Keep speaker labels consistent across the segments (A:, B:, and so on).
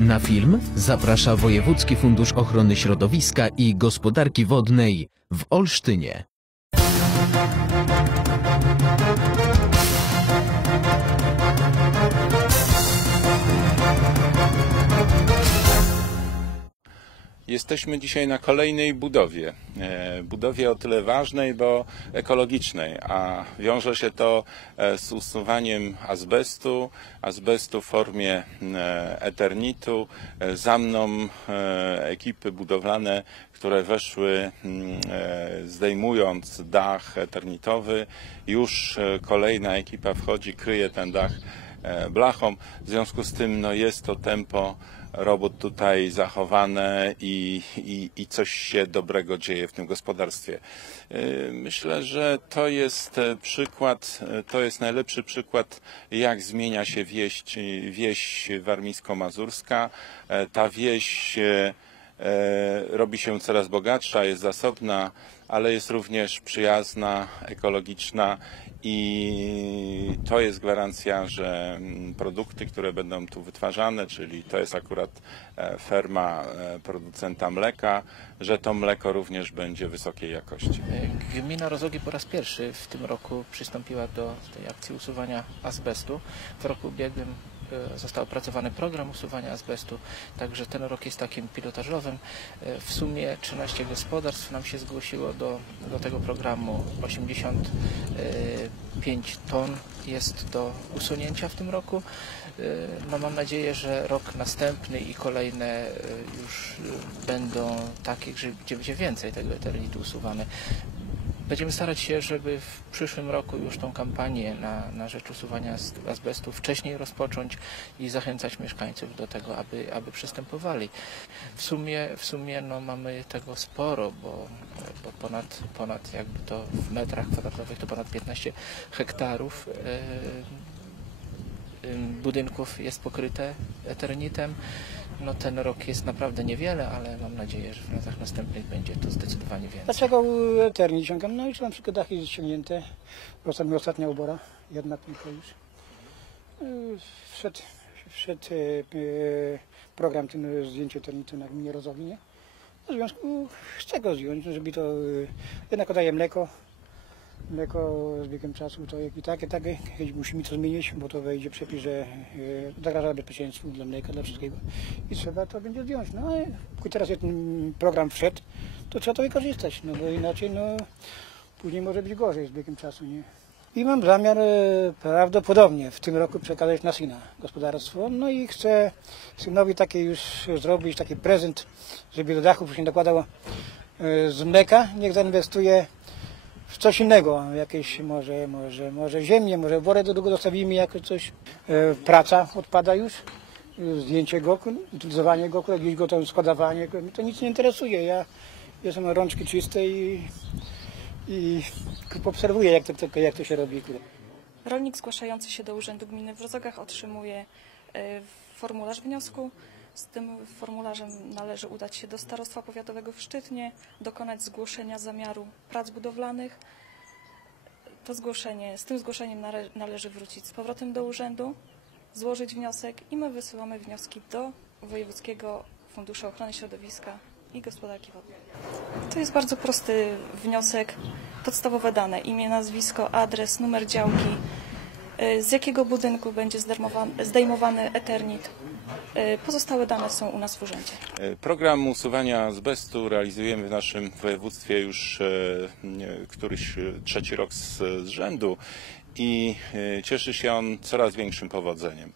A: Na film zaprasza Wojewódzki Fundusz Ochrony Środowiska i Gospodarki Wodnej w Olsztynie.
B: Jesteśmy dzisiaj na kolejnej budowie. E, Budowie o tyle ważnej, bo ekologicznej, a wiąże się to e, z usuwaniem azbestu, azbestu w formie e, eternitu. Za mną ekipy budowlane, które weszły mm, zdejmując dach eternitowy. Już kolejna ekipa wchodzi, kryje ten dach blachą. W związku z tym no, jest to tempo robót tutaj zachowane i, i, i coś się dobrego dzieje w tym gospodarstwie. Yy, Myślę, że to jest e, przykład, e, to jest najlepszy przykład, jak zmienia się wieś, wieś warmińsko-mazurska. E, Ta wieś e, e, robi się coraz bogatsza, jest zasobna, ale jest również przyjazna, ekologiczna i to jest gwarancja, że mm, produkty, które będą tu wytwarzane, czyli to jest akurat e, ferma e, producenta mleka, że to mleko również będzie wysokiej jakości.
C: Gmina Rozogi po raz pierwszy w tym roku przystąpiła do tej akcji usuwania azbestu. W roku ubiegłym e, został opracowany program usuwania azbestu, także ten rok jest takim pilotażowym. E, W sumie 13 gospodarstw nam się zgłosiło do, do tego programu. 85 ton jest do usunięcia w tym roku. E, No mam nadzieję, że rok następny i kolejne e, już e, będą takie, gdzie będzie więcej tego eternitu usuwane. Będziemy starać się, żeby w przyszłym roku już tą kampanię na, na rzecz usuwania az- azbestu wcześniej rozpocząć i zachęcać mieszkańców do tego, aby, aby przystępowali. W sumie, w sumie no, mamy tego sporo, bo, bo ponad, ponad jakby to w metrach kwadratowych to ponad 15 hektarów ym, budynków jest pokryte eternitem. No ten rok jest naprawdę niewiele, ale mam nadzieję, że w latach następnych będzie to zdecydowanie więcej.
D: Dlaczego eterni ciągam? No już na przykład dach jest ściągnięte. Została mi ostatnia obora, jedna tylko już. Yy, Wszedł, wszedł e, e, program ten zdjęcie eternitu na gminie Rozowi, nie? W związku chcę go zdjąć, no, żeby to... e, Jednak oddaję mleko. Mleko z biegiem czasu to jak i tak, i tak e, musimy to zmienić, bo to wejdzie przepis, że e, zagraża bezpieczeństwu dla mleka, dla wszystkiego. I trzeba to będzie zdjąć. No póki teraz jest ten program wszedł, to trzeba to wykorzystać, no bo inaczej no później może być gorzej z biegiem czasu, nie? I mam zamiar e, prawdopodobnie w tym roku przekazać na syna gospodarstwo, no i chcę synowi taki już zrobić taki prezent, żeby do dachów się dokładał e, z mleka, niech zainwestuje w coś innego, jakieś może, może, może ziemię, może worę do tego dostawimy, jako coś. E, praca odpada już, zdjęcie go, utylizowanie go, gdzieś go tam mnie to nic nie interesuje. Ja jestem rączki czyste i, i obserwuję, jak to, to, jak to się robi.
E: Rolnik zgłaszający się do Urzędu Gminy w Rozogach otrzymuje e, formularz wniosku. Z tym formularzem należy udać się do Starostwa Powiatowego w Szczytnie, dokonać zgłoszenia zamiaru prac budowlanych. To zgłoszenie, z tym zgłoszeniem nale- należy wrócić z powrotem do urzędu, złożyć wniosek i my wysyłamy wnioski do Wojewódzkiego Funduszu Ochrony Środowiska i Gospodarki Wodnej. To jest bardzo prosty wniosek. Podstawowe dane, imię, nazwisko, adres, numer działki, y, z jakiego budynku będzie zdejmowany eternit. Y, Pozostałe dane są u nas w urzędzie.
B: E, Program usuwania azbestu realizujemy w naszym województwie już e, któryś e, trzeci rok z, z rzędu i e, cieszy się on coraz większym powodzeniem.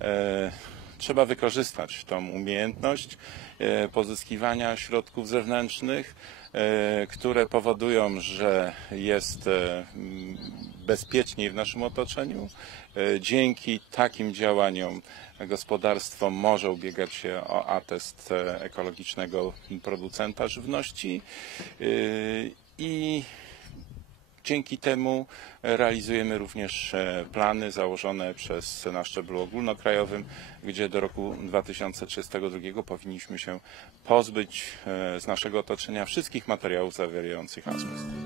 B: E, Trzeba wykorzystać tą umiejętność e, pozyskiwania środków zewnętrznych, e, które powodują, że jest e, bezpieczniej w naszym otoczeniu. E, Dzięki takim działaniom gospodarstwo może ubiegać się o atest e, ekologicznego producenta żywności i dzięki temu realizujemy również e, plany założone przez na szczeblu ogólnokrajowym, gdzie do roku 2032 powinniśmy się pozbyć e, z naszego otoczenia wszystkich materiałów zawierających azbest.